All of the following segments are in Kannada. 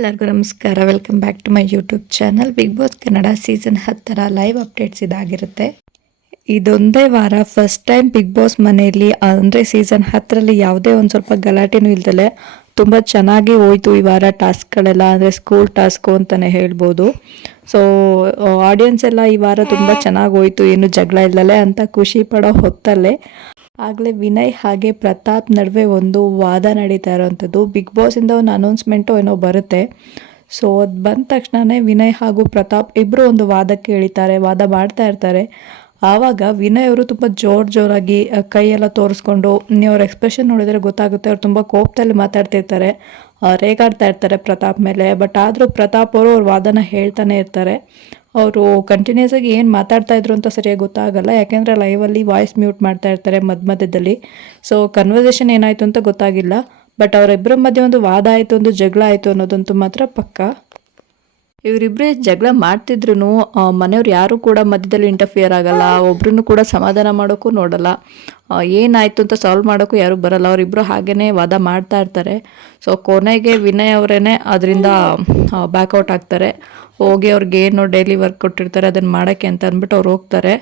ಎಲ್ಲರಿಗೂ ನಮಸ್ಕಾರ. Welcome back to my YouTube channel. Bigg Boss Kannada season 10 live updates ಇದಾಗಿರುತ್ತೆ. ಇದೊಂದೇ ವಾರ ಫಸ್ಟ್ ಟೈಮ್ ಬಿಗ್ ಬಾಸ್ ಮನೆಯಲ್ಲಿ ಅಂದರೆ ಸೀಸನ್ 10ರಲ್ಲಿ ಯಾವುದೇ ಒಂದು ಸ್ವಲ್ಪ ಗಲಾಟೆನೂ ಇಲ್ದಲೆ ತುಂಬ ಚೆನ್ನಾಗಿ ಹೋಯ್ತು ಈ ವಾರ ಟಾಸ್ಕ್ಗಳೆಲ್ಲ. ಅಂದರೆ ಸ್ಕೂಲ್ ಟಾಸ್ಕು ಅಂತಲೇ ಹೇಳ್ಬೋದು. ಸೊ ಆಡಿಯನ್ಸ್ ಎಲ್ಲ ಈ ವಾರ ತುಂಬ ಚೆನ್ನಾಗಿ ಹೋಯ್ತು, ಏನು ಜಗಳ ಇಲ್ಲದೆ ಅಂತ ಖುಷಿ ಪಡೋ ಹೊತ್ತಲ್ಲೇ ಆಗಲೇ ವಿನಯ್ ಹಾಗೆ ಪ್ರತಾಪ್ ನಡುವೆ ಒಂದು ವಾದ ನಡೀತಾ ಇರೋವಂಥದ್ದು. ಬಿಗ್ ಬಾಸಿಂದ ಒಂದು ಅನೌನ್ಸ್ಮೆಂಟು ಏನೋ ಬರುತ್ತೆ. ಸೊ ಅದು ಬಂದ ತಕ್ಷಣವೇ ವಿನಯ್ ಹಾಗೂ ಪ್ರತಾಪ್ ಇಬ್ಬರು ಒಂದು ವಾದಕ್ಕೆ ಇಳಿತಾರೆ, ವಾದ ಮಾಡ್ತಾ ಇರ್ತಾರೆ. ಆವಾಗ ವಿನಯ್ ಅವರು ತುಂಬ ಜೋರಾಗಿ ಕೈಯೆಲ್ಲ ತೋರಿಸ್ಕೊಂಡು, ನೀವು ಅವ್ರ ಎಕ್ಸ್ಪ್ರೆಷನ್ ನೋಡಿದರೆ ಗೊತ್ತಾಗುತ್ತೆ ಅವ್ರು ತುಂಬ ಕೋಪದಲ್ಲಿ ಮಾತಾಡ್ತಿರ್ತಾರೆ, ರೇಗಾಡ್ತಾ ಇರ್ತಾರೆ ಪ್ರತಾಪ್ ಮೇಲೆ. ಬಟ್ ಆದರೂ ಪ್ರತಾಪ್ ಅವರು ಅವ್ರ ವಾದನ ಹೇಳ್ತಾನೆ ಇರ್ತಾರೆ. ಅವರು ಕಂಟಿನ್ಯೂಸ್ ಆಗಿ ಏನು ಮಾತಾಡ್ತಾ ಇದ್ರು ಅಂತ ಸರಿಯಾಗಿ ಗೊತ್ತಾಗಲ್ಲ, ಯಾಕೆಂದರೆ ಲೈವಲ್ಲಿ ವಾಯ್ಸ್ ಮ್ಯೂಟ್ ಮಾಡ್ತಾ ಇರ್ತಾರೆ ಮಧ್ಯದಲ್ಲಿ. ಸೊ ಕನ್ವರ್ಸೇಷನ್ ಏನಾಯಿತು ಅಂತ ಗೊತ್ತಾಗಿಲ್ಲ. ಬಟ್ ಅವರಿಬ್ಬರ ಮಧ್ಯೆ ಒಂದು ವಾದ ಆಯಿತು, ಒಂದು ಜಗಳ ಆಯಿತು ಅನ್ನೋದಂತೂ ಮಾತ್ರ ಪಕ್ಕ. ಇವರಿಬ್ಬರೇ ಜಗಳ ಮಾಡ್ತಿದ್ರು ಮನೆಯವ್ರು ಯಾರು ಕೂಡ ಮಧ್ಯದಲ್ಲಿ ಇಂಟರ್ಫಿಯರ್ ಆಗಲ್ಲ, ಒಬ್ರನ್ನು ಕೂಡ ಸಮಾಧಾನ ಮಾಡೋಕ್ಕೂ ನೋಡಲ್ಲ, ಏನಾಯಿತು ಅಂತ ಸಾಲ್ವ್ ಮಾಡೋಕ್ಕೂ ಯಾರು ಬರಲ್ಲ. ಅವರಿಬ್ಬರು ಹಾಗೇ ವಾದ ಮಾಡ್ತಾ ಇರ್ತಾರೆ. ಸೊ ಕೊನೆಗೆ ವಿನಯ್ ಅವರೇ ಅದರಿಂದ ಬ್ಯಾಕ್ಔಟ್ ಆಗ್ತಾರೆ. ಹೋಗಿ ಅವ್ರಿಗೆ ಏನು ಡೈಲಿ ವರ್ಕ್ ಕೊಟ್ಟಿರ್ತಾರೆ ಅದನ್ನು ಮಾಡೋಕ್ಕೆ ಅಂತ ಅಂದ್ಬಿಟ್ಟು ಅವ್ರು ಹೋಗ್ತಾರೆ.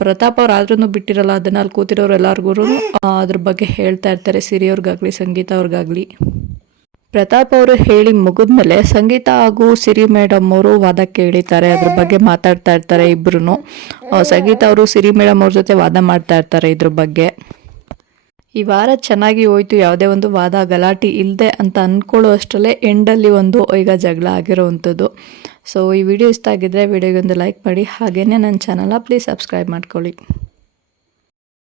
ಪ್ರತಾಪ್ ಅವ್ರು ಆದ್ರೂ ಬಿಟ್ಟಿರಲ್ಲ, ಅದನ್ನು ಅಲ್ಲಿ ಕೂತಿರೋರು ಎಲ್ಲರಿಗೂ ಅದ್ರ ಬಗ್ಗೆ ಹೇಳ್ತಾ ಇರ್ತಾರೆ, ಸಿರಿ ಅವ್ರಿಗಾಗಲಿ ಸಂಗೀತ ಅವ್ರಿಗಾಗಲಿ. ಪ್ರತಾಪ್ ಅವರು ಹೇಳಿ ಮುಗಿದ್ಮೇಲೆ ಸಂಗೀತ ಹಾಗೂ ಸಿರಿ ಮೇಡಮ್ ಅವರು ವಾದಕ್ಕೆ ಇಳಿತಾರೆ, ಅದ್ರ ಬಗ್ಗೆ ಮಾತಾಡ್ತಾ ಇರ್ತಾರೆ ಇಬ್ರು. ಸಂಗೀತ ಅವರು ಸಿರಿ ಮೇಡಮ್ ಅವ್ರ ಜೊತೆ ವಾದ ಮಾಡ್ತಾ ಇರ್ತಾರೆ ಇದ್ರ ಬಗ್ಗೆ. ಈ ವಾರ ಚೆನ್ನಾಗಿ ಹೋಯ್ತು, ಯಾವುದೇ ಒಂದು ವಾದ ಗಲಾಟೆ ಇಲ್ಲದೆ ಅಂತ ಅಂದ್ಕೊಳ್ಳೋ ಅಷ್ಟರಲ್ಲೇ ಎಂಡಲ್ಲಿ ಒಂದು ಈಗ ಜಗಳ ಆಗಿರೋವಂಥದ್ದು. ಸೊ ಈ ವಿಡಿಯೋ ಇಷ್ಟ ಆಗಿದ್ರೆ ವಿಡಿಯೋಗೆ ಒಂದು ಲೈಕ್ ಮಾಡಿ, ಹಾಗೆಯೇ ನನ್ನ ಚಾನಲ್ನ ಪ್ಲೀಸ್ ಸಬ್ಸ್ಕ್ರೈಬ್ ಮಾಡ್ಕೊಳ್ಳಿ.